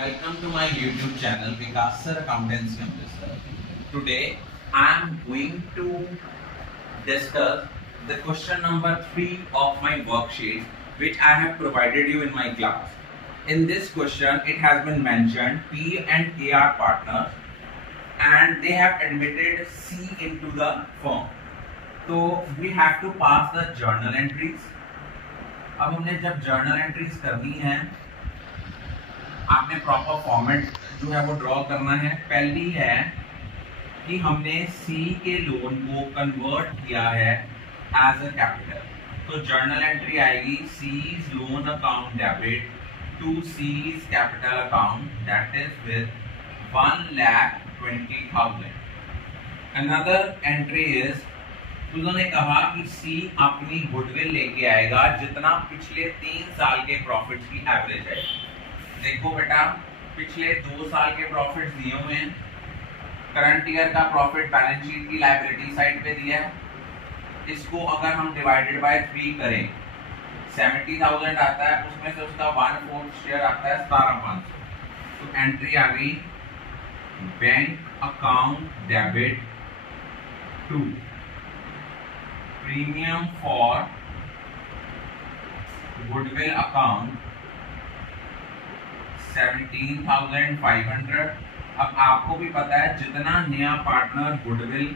Welcome to my YouTube channel Vikas Sir Accountancy Officer. Today I am going to discuss the question number 3 of my worksheet which I have provided you in my class. In this question it has been mentioned P and A are partners and they have admitted C into the firm. So we have to pass the journal entries. अब हमने जब journal entries करनी है आपने proper format जो है वो draw करना है। पहली है कि हमने सी के लोन को कन्वर्ट किया है एज अ कैपिटल, तो जर्नल एंट्री आएगी C's loan account debit to C's capital account that is with 1,20,000। Another entry is उन्होंने कहा कि सी अपनी गुडविल लेके आएगा जितना पिछले 3 साल के प्रॉफिट्स की एवरेज है। देखो बेटा पिछले 2 साल के प्रॉफिट्स दिए हुए हैं, करंट ईयर का प्रॉफिट बैलेंस शीट की लायबिलिटी साइड पे दिया है। इसको अगर हम डिवाइडेड बाय 3 करें 70,000 आता है, उसमें से उसका 1/4 शेयर आता है 17,500। तो एंट्री आ गई bank account debit to premium for goodwill account 17,500। अब आपको भी पता है जितना नया पार्टनर गुडविल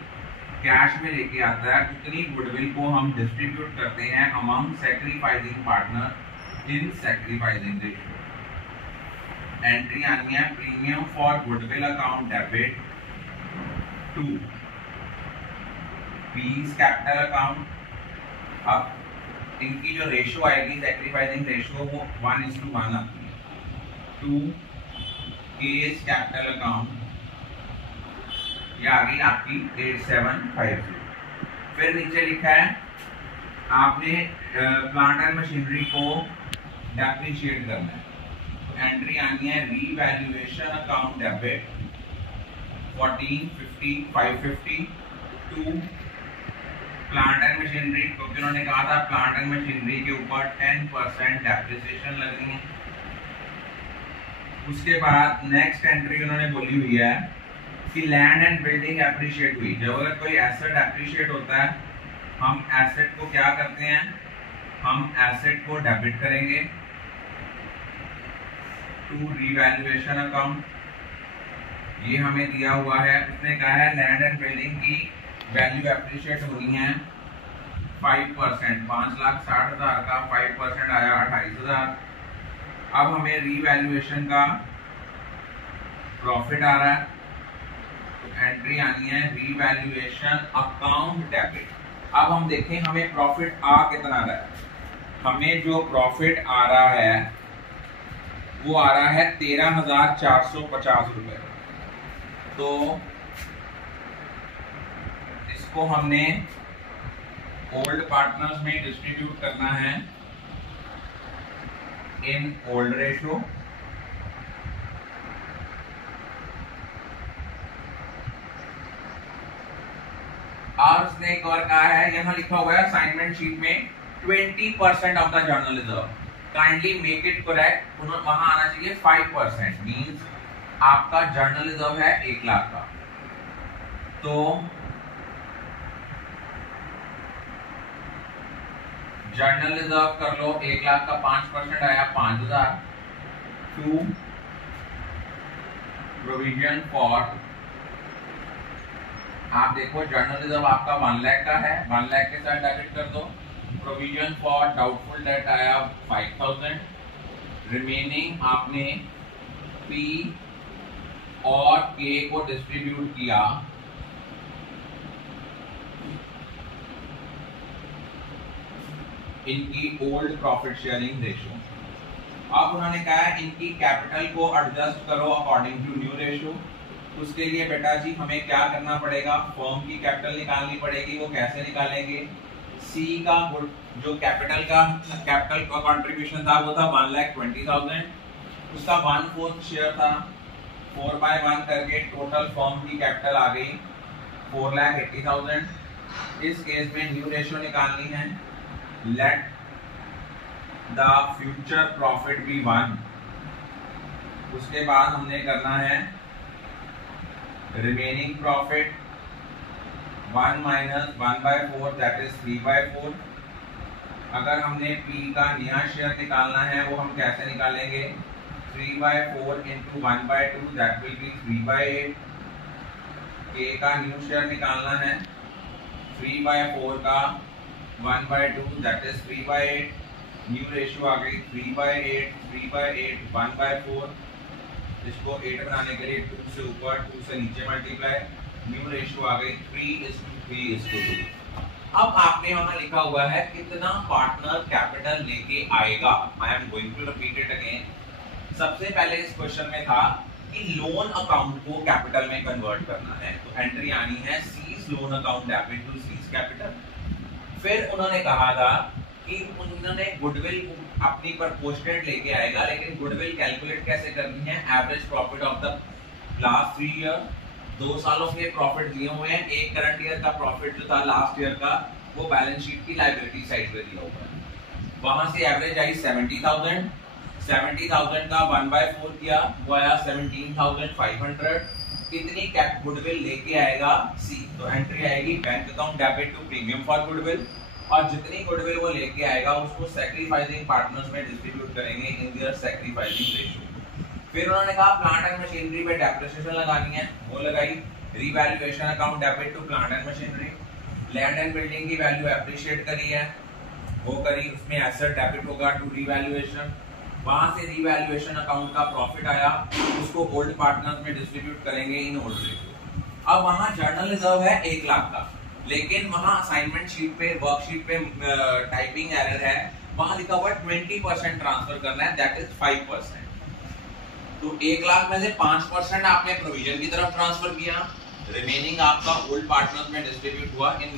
कैश में लेके आता है उतनी गुडविल को हम डिस्ट्रीब्यूट करते हैं among sacrificing partner in sacrificing ratio. Entry आनी है premium for goodwill account debit to piece capital account. अब इनकी जो रेशियो आएगी सैक्रिफाइसिंग रेशियो वो 1:1 आती है टू केस कैपिटल अकाउंट, ये आ गई आपकी 8750। फिर नीचे लिखा है आपने प्लांट एंड मशीनरी को डेप्रिशिएट करना है, तो एंट्री आनी है revaluation account debit 1450,550 to plant and machinery, क्योंकि उन्होंने कहा था प्लांट एंड मशीनरी के ऊपर 10% डेप्रिसिएशन लगनी है। उसके बाद नेक्स्ट एंट्री उन्होंने बोली हुई है कि लैंड एंड बिल्डिंग एप्रिशिएट हुई। जब अगर कोई एसेट एप्रिशिएट होता है हम एसेट को क्या करते हैं, हम एसेट को डेबिट करेंगे टू रीवैल्यूएशन अकाउंट। ये हमें दिया हुआ है, उसने कहा है लैंड एंड बिल्डिंग की वैल्यू एप्रिशिएट होनी है 5%, 5,60,000 का 5% आया 28,000। अब हमें रीवैल्यूएशन का प्रॉफिट आ रहा है, तो एंट्री आनी है रीवैल्यूएशन अकाउंट डेबिट। अब हम देखें हमें प्रॉफिट आ कितना रहा है। हमें जो प्रॉफिट आ रहा है वो आ रहा है 13,450 रुपए। तो इसको हमने ओल्ड पार्टनर्स में डिस्ट्रीब्यूट करना है इन ओल्ड रेशो। और उसने एक और कहा है, यहां लिखा हुआ है असाइनमेंट शीट में 20% of the journal reserve, kindly make it correct. वहां आना चाहिए 5%, मींस आपका जर्नल रिजर्व है 1 लाख का, तो जर्नल रिजर्व कर लो 1 लाख का 5% आया 5,000 टू प्रोविजन फॉर, आप देखो जर्नल रिजर्व आपका 1 लाख का है, 1 लाख के साथ डेबिट कर दो। प्रोविजन फॉर डाउटफुल डेट आया 5,000। रिमेनिंग आपने पी और के को डिस्ट्रीब्यूट किया इनकी ओल्ड प्रॉफिट शेयरिंग रेशियो। अब उन्होंने कहा है इनकी कैपिटल को एडजस्ट करो अकॉर्डिंग टू न्यू रेशियो। उसके लिए बेटा जी हमें क्या करना पड़ेगा, फर्म की कैपिटल निकालनी पड़ेगी। वो कैसे निकालेंगे, सी का जो कैपिटल का कंट्रीब्यूशन था वो था 1,20,000, उसका 1/4 शेयर था, 4/1 करके टोटल फर्म की कैपिटल आ गई 4,80,000। इस केस में न्यू रेशियो निकालनी है, let the future profit be 1 उसके बाद हमने करना है remaining profit 1 minus 1/4 that is 3/4। अगर हमने P का नया शेयर निकालना है वो हम कैसे निकालेंगे, 3/4 into 1/2 that will be 3/8। K का न्यू शेयर निकालना है 3/4 का 1/2 दैट इज 3/8। न्यू रेशियो आ गई 3/8 3/8 1/4। इसको 8 बनाने के लिए 2 से ऊपर 2 से नीचे मल्टीप्लाई, न्यू रेशियो आ गई 3:3:2। अब आपने वहां लिखा हुआ है कितना पार्टनर कैपिटल लेके आएगा। I am going to repeat it again. सबसे पहले इस क्वेश्चन में था कि लोन अकाउंट को कैपिटल में कन्वर्ट करना है, तो एंट्री आनी है C's loan account debit to C's capital. फिर उन्होंने कहा था कि उन्होंने गुडविल अपनी प्रपोर्शनेट लेके आएगा, लेकिन गुडविल कैलकुलेट कैसे करनी है, average profit of the last 3 year. 2 सालों के प्रॉफिट दिए हुए हैं, एक करंट ईयर का प्रॉफिट जो था लास्ट ईयर का वो बैलेंस शीट की लायबिलिटी साइड पे दिया हुआ है। वहां से एवरेज आई 70,000 का 1/4 किया वो आया 17,500। कितनी कैप गुडविल लेके आएगा सी, तो एंट्री आएगी bank account debit to premium for goodwill, और जितनी गुडविल वो लेके आएगा उसको सैक्रिफाइसिंग पार्टनर्स में डिस्ट्रीब्यूट करेंगे इन देयर सैक्रिफाइसिंग रेशियो। फिर उन्होंने कहा प्लांट एंड मशीनरी पे डेप्रिसिएशन लगानी है, वो लगाई। Revaluation account debit to plant and machinery. Land and building की वैल्यू एप्रिशिएट करी है, वो करी, उसमें एसेट डेबिट होगा टू रीवैल्यूएशन। वहां से रीवैल्यूएशन अकाउंट का प्रॉफिट आया, उसको ओल्ड पार्टनर्स में डिस्ट्रीब्यूट करेंगे इन ओल्ड रेशियो। अब वहां जर्नल रिजर्व है 1 लाख का, लेकिन वहां असाइनमेंट शीट पे वर्कशीट पे टाइपिंग एरर है, वहां लिखा हुआ 20% ट्रांसफर करना है दैट इज 5%। तो 1 लाख में से 5% आपने प्रोविजन की तरफ ट्रांसफर किया, रिमेनिंग आपका ओल्ड पार्टनर्स में डिस्ट्रीब्यूट हुआ इन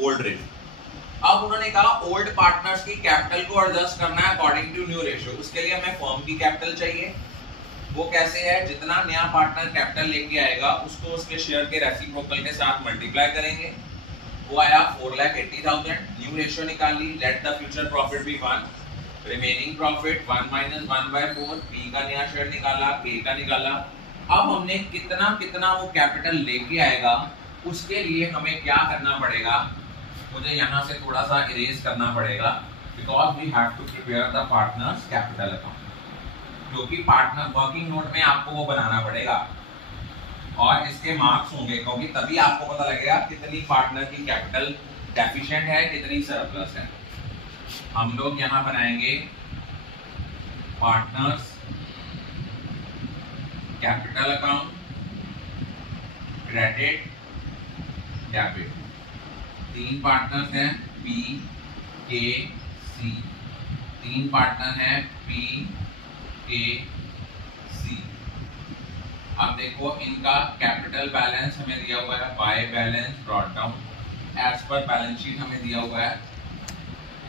ओल्ड रेशियो। अब उन्होंने कहा ओल्ड पार्टनर्स की कैपिटल को एडजस्ट करना है अकॉर्डिंग टू न्यू रेशियो। उसके लिए हमें फर्म की कैपिटल चाहिए, वो कैसे है, जितना नया पार्टनर कैपिटल लेके आएगा उसको उसके शेयर के रेसिप्रोकल के साथ मल्टीप्लाई करेंगे, वो आया 4,80,000। न्यू रेशियो निकाल ली, let the future profit be 1, remaining profit 1 minus 1/4। P का नया शेयर निकाला, के का निकाला। अब हमने कितना कितना वो कैपिटल लेके आएगा उसके लिए हमें क्या करना पड़ेगा, मुझे यहाँ से थोड़ा सा इरेज करना पड़ेगा, because we have to prepare the partners capital account, क्योंकि पार्टनर वर्किंग नोट में आपको वो बनाना पड़ेगा और इसके मार्क्स होंगे, क्योंकि तभी आपको पता लगेगा कितनी पार्टनर की कैपिटल डेफिशिएंट है, कितनी सरप्लस है। हम लोग यहाँ बनाएंगे partners capital account credit debit. 3 partners हैं P, K, C। 3 पार्टनर हैं P, K, C। अब देखो इनका कैपिटल बैलेंस हमें दिया हुआ है, by balance brought down as per balance sheet हमें दिया हुआ है,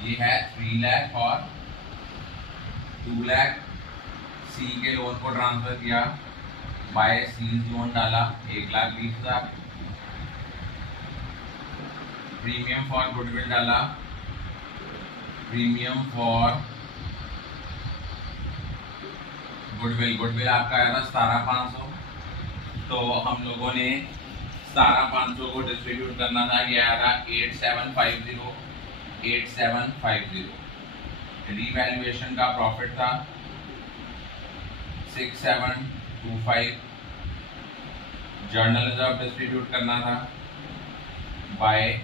ये है 3 लाख और 2 लाख। सी के लोन को ट्रांसफर किया, बाय सीज लोन डाला 1,20,000। प्रीमियम फॉर गुडविल डाला, प्रीमियम फॉर गुडविल आपका आया था 17,500, तो हम लोगों ने 17,500 को डिस्ट्रीब्यूट करना था, ये आया था 8750। रीवैल्यूएशन का प्रॉफिट था 6725। जर्नल रिजर्व डिस्ट्रीब्यूट करना था बाय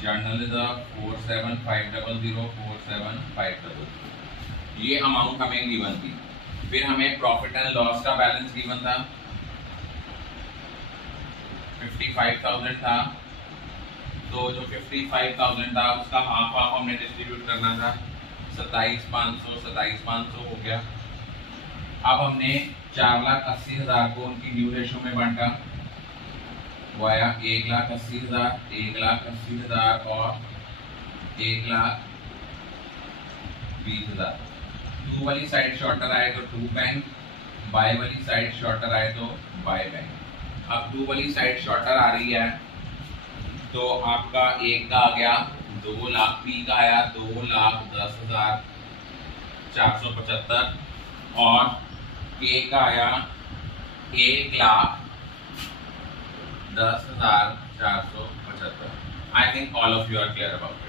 जर्नल रिजर्व 47,500। ये अमाउंट हमें गिवन थी। फिर हमें प्रॉफिट एंड लॉस का बैलेंस गिवन था 55,000 था, तो जो 55,000 था उसका हाफ हमने डिस्ट्रीब्यूट करना था, 27,500 हो गया। अब हमने 4,80,000 को उनकी ड्यू रेशियो में बांटा, वो आया 1,80,000, 1,80,000 और 1,20,000। टू वाली साइड शॉर्टर आए तो टू बैंक, बाय वाली साइड शॉर्टर आए तो बाय बैंक। अब टू वाली साइड शॉर्टर आ रही है तो आपका एक का आ गया 2 लाख, पी का आया 2,10,475 और के का आया 1,10,475. I think all of you are clear about it.